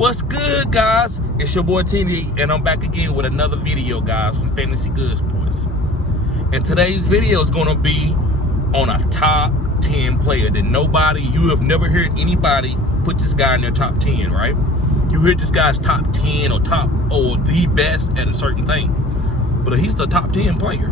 What's good, guys? It's your boy TD, and I'm back again with another video, guys, from Fantasy Good Sports. And today's video is going to be on a top 10 player that you have never heard anybody put this guy in their top 10, right? You heard this guy's top 10 or the best at a certain thing, but he's the top 10 player.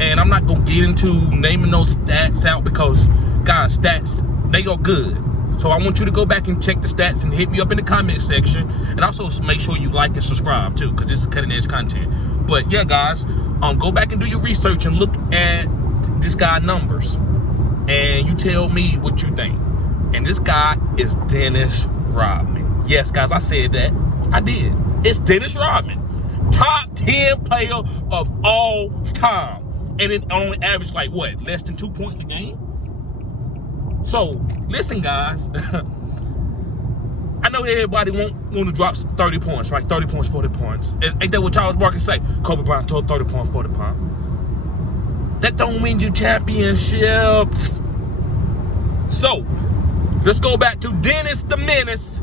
And I'm not going to get into naming those stats out because, guys, stats, they go good. So I want you to go back and check the stats and hit me up in the comment section. And also make sure you like and subscribe too, because this is cutting edge content. But yeah, guys, go back and do your research and look at this guy's numbers. And you tell me what you think. And this guy is Dennis Rodman. Yes, guys, I said that. I did. It's Dennis Rodman. Top 10 player of all time. And it only averaged like what? Less than 2 points a game? So, listen, guys. I know everybody want to drop 30 points, right? 30 points, 40 points. Ain't that what Charles Barkley say? Kobe Bryant told 30 points, 40 points. That don't win you championships. So, let's go back to Dennis the Menace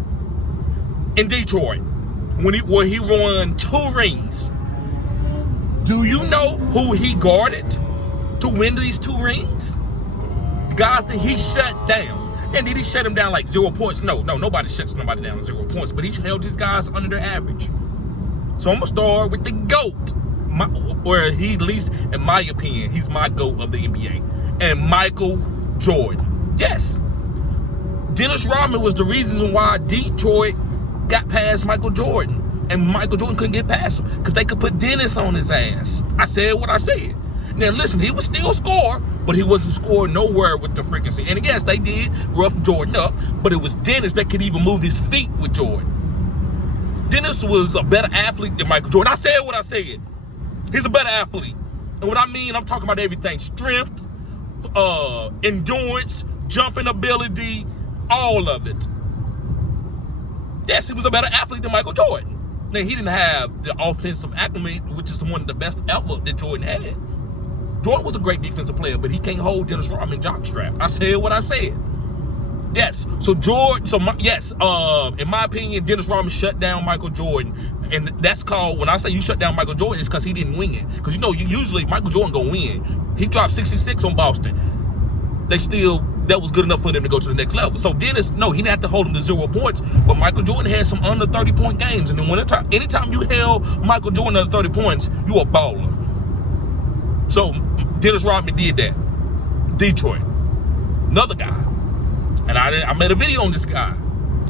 in Detroit, where he won 2 rings. Do you know who he guarded to win these 2 rings? Guys that he shut down. And did he shut him down like 0 points? No, nobody shuts nobody down 0 points, but he held his guys under their average. So I'm gonna start with the GOAT, where he, at least in my opinion, he's my GOAT of the NBA, and Michael Jordan. Yes, Dennis Rodman was the reason why Detroit got past Michael Jordan, and Michael Jordan couldn't get past him because they could put Dennis on his ass. I said what I said. Now listen, he would still score, but he wasn't scoring nowhere with the frequency. And yes, they did rough Jordan up, but it was Dennis that could even move his feet with Jordan. Dennis was a better athlete than Michael Jordan. I said what I said. He's a better athlete. And what I mean, I'm talking about everything. Strength, endurance, jumping ability, all of it. Yes, he was a better athlete than Michael Jordan. Now, he didn't have the offensive acumen, which is one of the best ever that Jordan had. Jordan was a great defensive player, but he can't hold Dennis Rodman jockstrap. I said what I said. Yes. So in my opinion, Dennis Rodman shut down Michael Jordan. And that's called, when I say you shut down Michael Jordan, it's because he didn't win it. Because usually Michael Jordan gonna win. He dropped 66 on Boston. That was good enough for them to go to the next level. So Dennis, no, he didn't have to hold him to 0 points, but Michael Jordan had some under 30-point games. And then anytime you held Michael Jordan under 30 points, you a baller. So Dennis Rodman did that. Detroit. Another guy. And I made a video on this guy.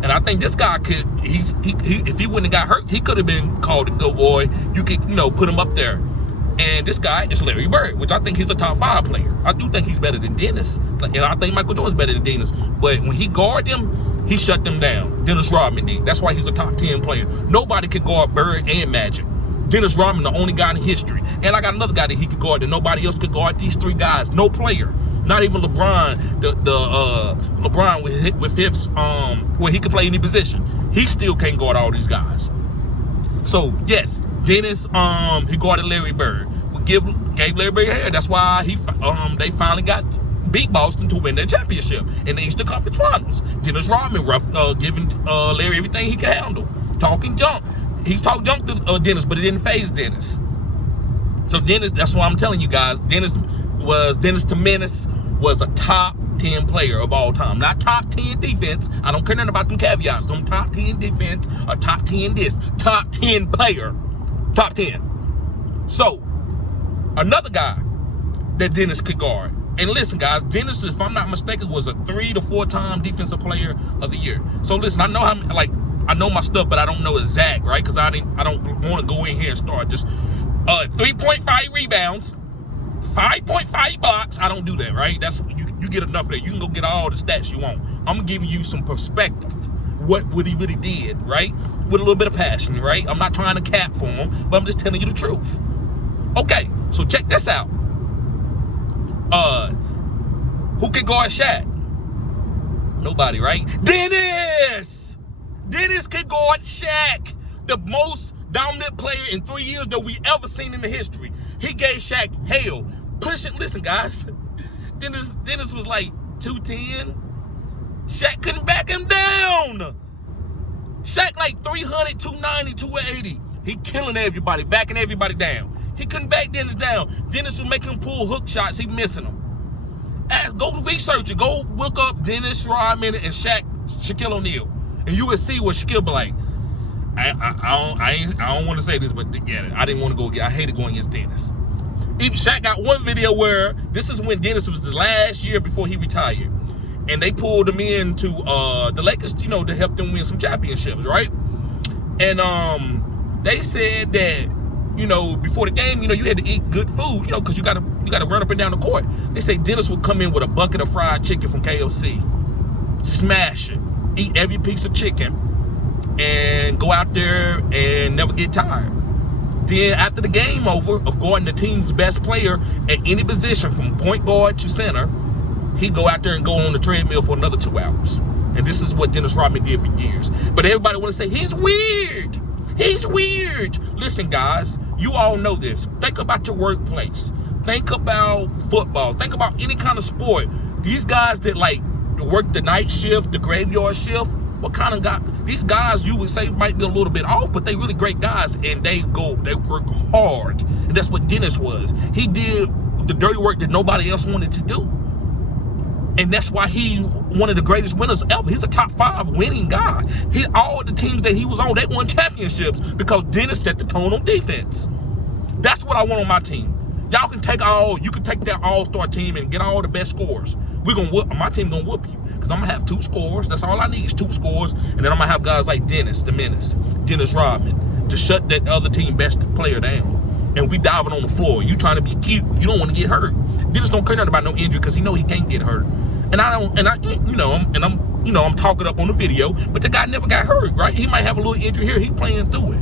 And I think this guy could, if he wouldn't have got hurt, he could have been called a go boy. You could, put him up there. And this guy is Larry Bird, which I think he's a top 5 player. I do think he's better than Dennis. And I think Michael Jordan's better than Dennis. But when he guarded him, he shut them down. Dennis Rodman did. That's why he's a top 10 player. Nobody could guard Bird and Magic. Dennis Rodman, the only guy in history. And I got another guy that he could guard that nobody else could guard. These 3 guys. No player. Not even LeBron. LeBron with fifths, where he could play any position. He still can't guard all these guys. So yes, Dennis, he guarded Larry Bird. We gave Larry Bird hair. That's why they finally got beat Boston to win their championship in the Eastern Conference Finals. Dennis Rodman giving Larry everything he could handle. Talking junk. He talked junk to Dennis, but it didn't faze Dennis. So Dennis, that's why I'm telling you guys, Dennis the Menace was a top 10 player of all time. Not top 10 defense. I don't care nothing about them caveats. Them top 10 defense or top 10 this. Top 10 player. Top 10. So, another guy that Dennis could guard. And listen, guys, Dennis, if I'm not mistaken, was a 3 to 4 time defensive player of the year. So listen, I know my stuff, but I don't know exact, right? Because I don't want to go in here and start just 3.5 rebounds, 5.5 blocks. I don't do that, right? That's you get enough of that. You can go get all the stats you want. I'm giving you some perspective. What he really did, right? With a little bit of passion, right? I'm not trying to cap for him, but I'm just telling you the truth. Okay, so check this out. Who can guard Shaq? Nobody, right? Dennis can guard Shaq, the most dominant player in 3 years that we ever seen in the history. He gave Shaq hell. Pushing, listen, guys. Dennis was like 210. Shaq couldn't back him down. Shaq like 300, 290, 280. He killing everybody, backing everybody down. He couldn't back Dennis down. Dennis was making him pull hook shots. He missing them. Go research it. Go look up Dennis Rodman and Shaquille O'Neal, and you will see what Shaquille be like. I don't want to say this, but yeah, I didn't want to go. I hated going against Dennis. Even Shaq got one video where this is when Dennis was the last year before he retired, and they pulled him into the Lakers, to help them win some championships, right? And they said that before the game, you had to eat good food, because you gotta run up and down the court. They say Dennis would come in with a bucket of fried chicken from KFC, smash it, eat every piece of chicken, and go out there and never get tired. Then after the game over, of guarding the team's best player at any position from point guard to center, he'd go out there and go on the treadmill for another 2 hours. And this is what Dennis Rodman did for years. But everybody want to say, he's weird. He's weird. Listen, guys, you all know this. Think about your workplace. Think about football. Think about any kind of sport. These guys that work the night shift, the graveyard shift, what kind of guy? These guys you would say might be a little bit off, but they really great guys, and they work hard. And that's what Dennis was. He did the dirty work that nobody else wanted to do. And that's why he one of the greatest winners ever. He's a top 5 winning guy. All the teams that he was on, they won championships because Dennis set the tone on defense. That's what I want on my team. Y'all can take that all-star team and get all the best scores. My team gonna whoop you. Because I'm gonna have 2 scores. That's all I need is 2 scores. And then I'm gonna have guys like Dennis, the Menace, Dennis Rodman, to shut that other team best player down. And we diving on the floor. You trying to be cute. You don't want to get hurt. Dennis don't care nothing about no injury because he know he can't get hurt. And I'm talking up on the video, but the guy never got hurt, right? He might have a little injury here. He playing through it.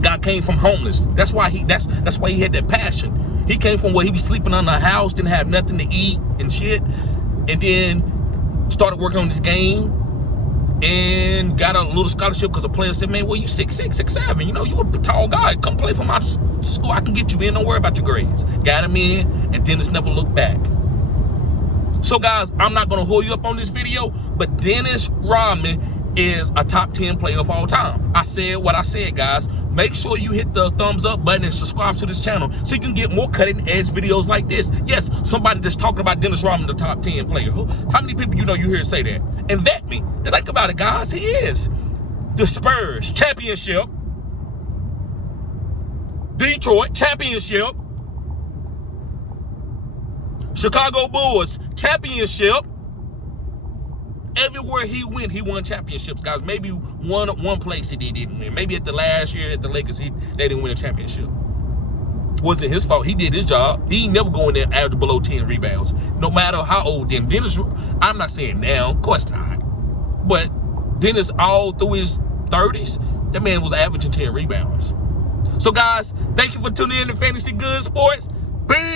Guy came from homeless. That's why he had that passion. He came from where he was sleeping under a house, didn't have nothing to eat and shit, and then started working on this game and got a little scholarship because a player said, man, well, you 6'6", 6'7", you a tall guy. Come play for my school. I can get you in. Don't worry about your grades. Got him in, and Dennis never looked back. So, guys, I'm not going to hold you up on this video, but Dennis Rodman is a top 10 player of all time. I said what I said, guys. Make sure you hit the thumbs up button and subscribe to this channel so you can get more cutting edge videos like this. Yes, somebody that's talking about Dennis Rodman, the top 10 player. How many people you hear say that? And vet me. Think about it, guys. He is. The Spurs, championship. Detroit, championship. Chicago Bulls, championship. Everywhere he went, he won championships, guys. Maybe one place he didn't win. Maybe at the last year at the Lakers, they didn't win a championship. Wasn't his fault. He did his job. He ain't never going there average below 10 rebounds, no matter how old then. Dennis, I'm not saying now, of course not. But Dennis, all through his 30s, that man was averaging 10 rebounds. So, guys, thank you for tuning in to Fantasy Good Sports. Peace.